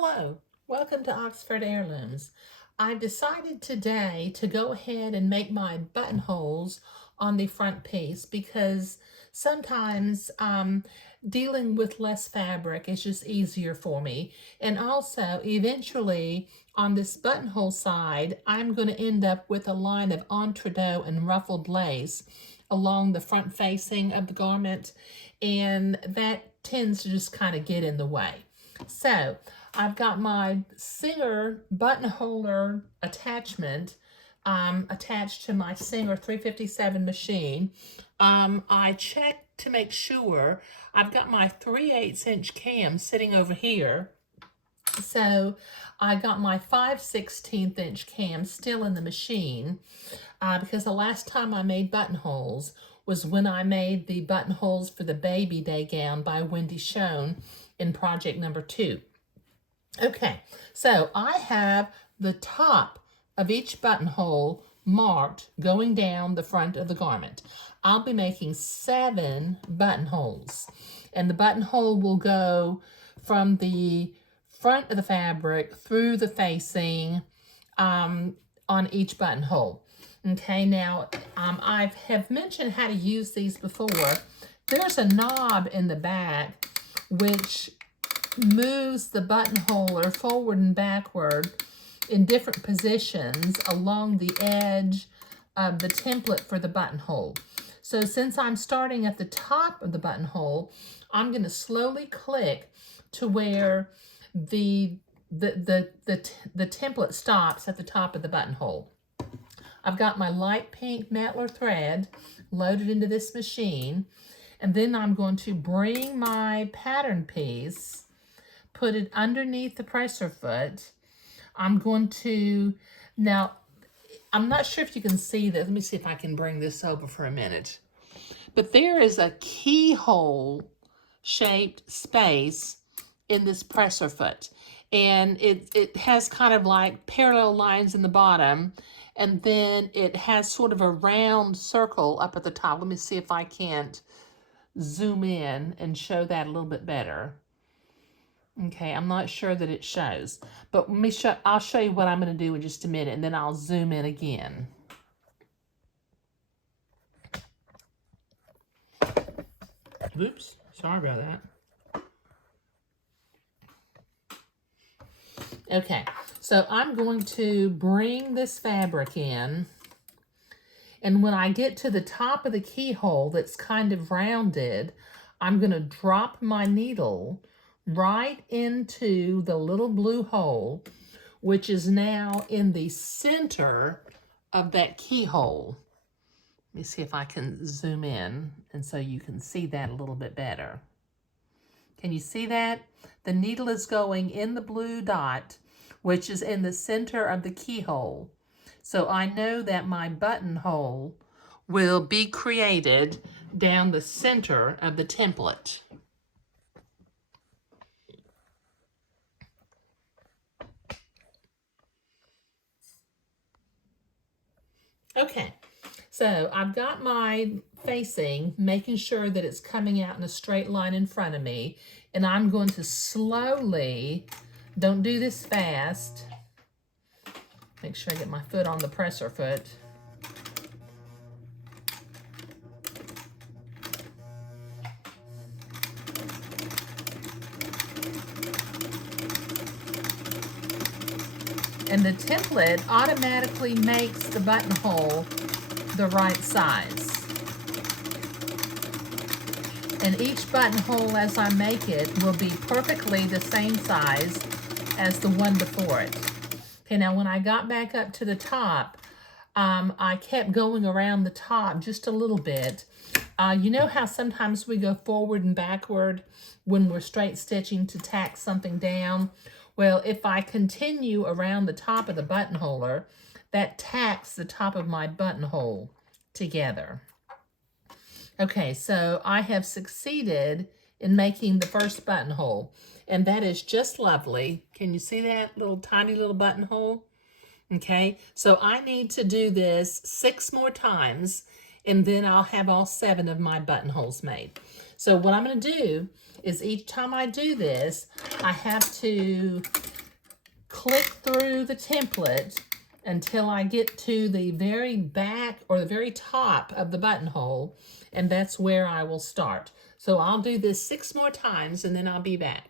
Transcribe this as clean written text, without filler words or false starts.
Hello, welcome to Oxford Heirlooms. I've decided today to go ahead and make my buttonholes on the front piece because sometimes dealing with less fabric is just easier for me. And also, eventually, on this buttonhole side, I'm going to end up with a line of entredeaux and ruffled lace along the front facing of the garment, and that tends to just kind of get in the way. So I've got my Singer buttonholer attachment attached to my Singer 357 machine. I checked to make sure. I've got my 3/8 inch cam sitting over here. So I got my 5/16 inch cam still in the machine because the last time I made buttonholes was when I made the buttonholes for the baby day gown by Wendy Schoen in project number 2. Okay, so I have the top of each buttonhole marked going down the front of the garment. I'll be making 7 buttonholes, and the buttonhole will go from the front of the fabric through the facing on each buttonhole. Okay, now I have mentioned how to use these before. There's a knob in the back which moves the buttonholer forward and backward in different positions along the edge of the template for the buttonhole. So since I'm starting at the top of the buttonhole, I'm going to slowly click to where the template stops at the top of the buttonhole. I've got my light pink Mettler thread loaded into this machine, and then I'm going to bring my pattern piece, put it underneath the presser foot. I'm going to, now, I'm not sure if you can see this. Let me see if I can bring this over for a minute. But there is a keyhole shaped space in this presser foot. And it has kind of like parallel lines in the bottom. And then it has sort of a round circle up at the top. Let me see if I can't zoom in and show that a little bit better. Okay, I'm not sure that it shows, but I'll show you what I'm going to do in just a minute, and then I'll zoom in again. Oops, sorry about that. Okay, so I'm going to bring this fabric in, and when I get to the top of the keyhole that's kind of rounded, I'm going to drop my needle right into the little blue hole, which is now in the center of that keyhole. Let me see if I can zoom in, and so you can see that a little bit better. Can you see that? The needle is going in the blue dot, which is in the center of the keyhole. So I know that my buttonhole will be created down the center of the template. Okay, so I've got my facing, making sure that it's coming out in a straight line in front of me, and I'm going to slowly, don't do this fast, make sure I get my foot on the presser foot. And the template automatically makes the buttonhole the right size. And each buttonhole as I make it will be perfectly the same size as the one before it. Okay, now when I got back up to the top, I kept going around the top just a little bit. You know how sometimes we go forward and backward when we're straight stitching to tack something down? Well, if I continue around the top of the buttonholer, that tacks the top of my buttonhole together. Okay, so I have succeeded in making the first buttonhole, and that is just lovely. Can you see that little tiny little buttonhole? Okay, so I need to do this 6 more times, and then I'll have all 7 of my buttonholes made. So what I'm going to do is each time I do this, I have to click through the template until I get to the very back or the very top of the buttonhole, and that's where I will start. So I'll do this 6 more times and then I'll be back.